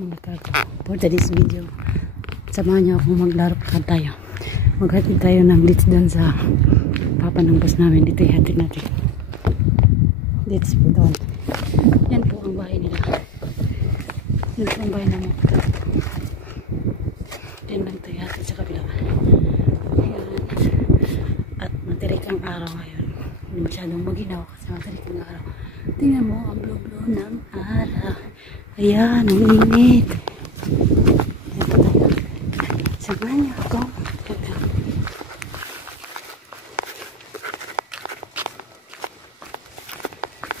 mga kaka. For today's video, samahan niyo akong maglaro pa tayo. Maghatid tayo ng leads dun sa papa ng boss namin. Dito ihatid natin. Leads po doon. Yan po ang bahay nila. Yan po ang bahay na mga kaka. Yan lang tayo ihatid sa kabila. Ayan. At matirik ang araw ngayon. Hindi masyadong maginaw kasi matirik ang araw. Tingnan mo ang blue-blue ng araw. Ayan, ang init. Ayan po tayo. Samahan niyo ako.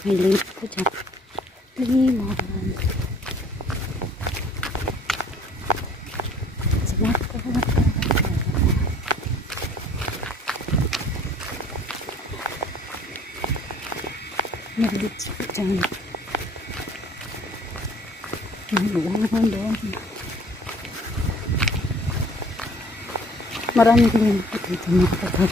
May limit po dyan. Limon. Samahan ko na. May limit po dyan. May doon. Marami din po dito mga kaka.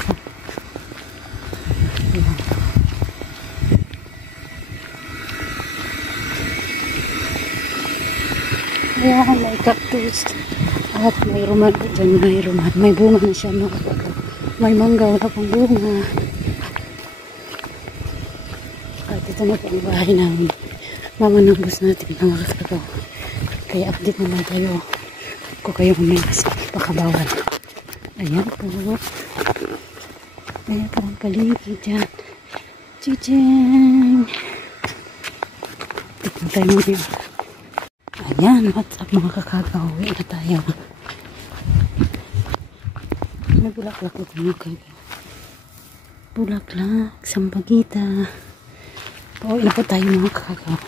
Ayan, may cactus. At may ruman po dyan. May ruman. May bunga na siya mga kaka. May mangga. Wala pang bunga. At ito na po ang bahay namin. Mama ng bus natin mga kaka. Kaya update naman tayo. Kung kayo may pakabawan. Ayan po. Ayan po ang paligid dyan. Chicheng! Tignan tayo mo yun. Ayan, what's up mga kakagaw? Uwi na tayo. May bulaklak ito mga kakagaw. Bulaklak, sampagita. Uwi na po tayo mga kakagaw.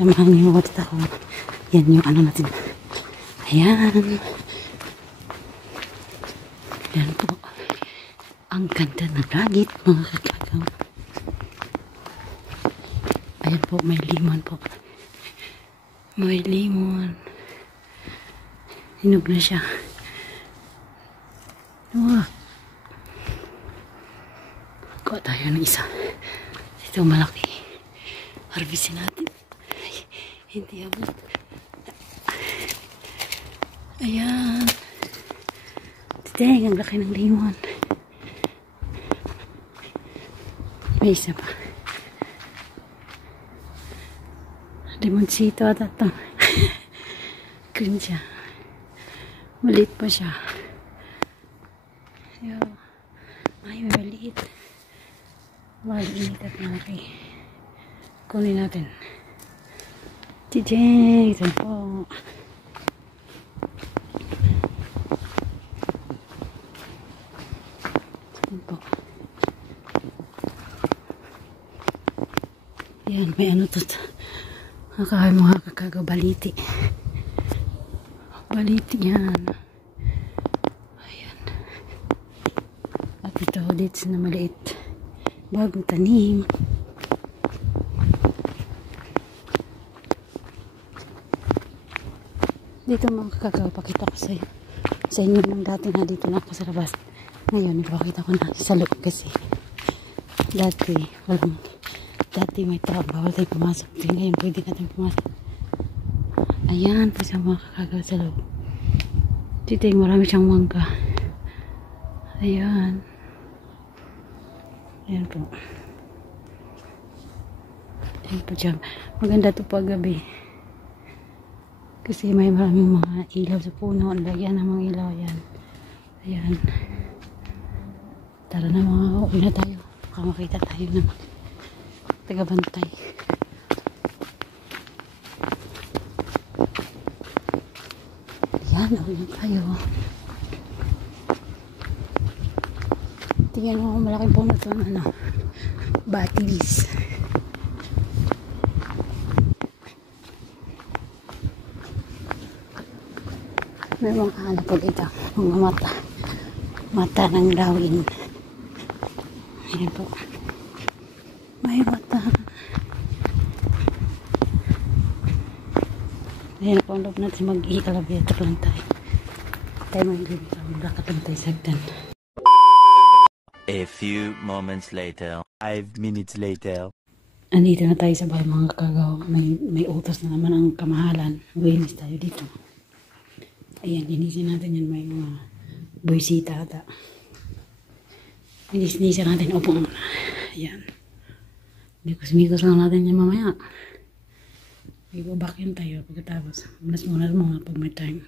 Samahan niyo ulit ako. Yan yung ano natin. Ayan. Ayan po. Ang ganda ng langit mga kakagaw. Ayan po, may limon po. May limon. Hinog na siya. Wow. Kuha tayo ng isa. Ito malaki. Harvestin natin. Ay, hindi abot. Ayan. Tideng, ang laki ng limon. May isa pa. Limoncito at ito. Green siya. Maliit pa siya. Ay, maliit. Maliit at malaki. Kunin natin. Tijeng! Ito po. Ito po. Yan, may ano to. Nakakahay mga kakagaw, baliti. Baliti yan. Ayan. At ito, dito na maliit. Bagong tanim. Dito mga kakagaw, pakita ko sa inyo nang dati na dito na ako sa labas. Ngayon, ipakita ko na sa loob kasi dati may tao, bawal tayo pumasok. Ngayon, pwede natin pumasok. Ayan po siya mga kakagaw sa loob. Dito yung marami siyang mangga. Ayan. Ayan po. Ayan po siya. Maganda ito pag gabi. Kasi may maraming mga ilaw sa puno. Lagyan ng mga ilaw. Ayan. Ayan. Tara na mga uwi na tayo. Baka makita tayo ng tagabantay. Yan, uwi na tayo. Tingnan mo, malaking puno ito ng ano, batilis. May mga ano po dito, mga mata ng dawin. Ayan po. May mata. Ayan po ang loob natin mag-iikalabiyatok lang tayo. Tayo mag-ilibig lang. Magkakatang tayo sagdan. A few moments later. 5 minutes later. Andito na tayo sa bahay mga kagaw. May utos na naman ang kamahalan. Maglinis tayo dito. Ayan, linisin natin yan. May mga buwisita ata. Linisin natin. Upo muna. Ayan. Mikos-mikos lang natin yan mamaya. Ibabak yan tayo pagkatapos. Munas muna mga pag may time.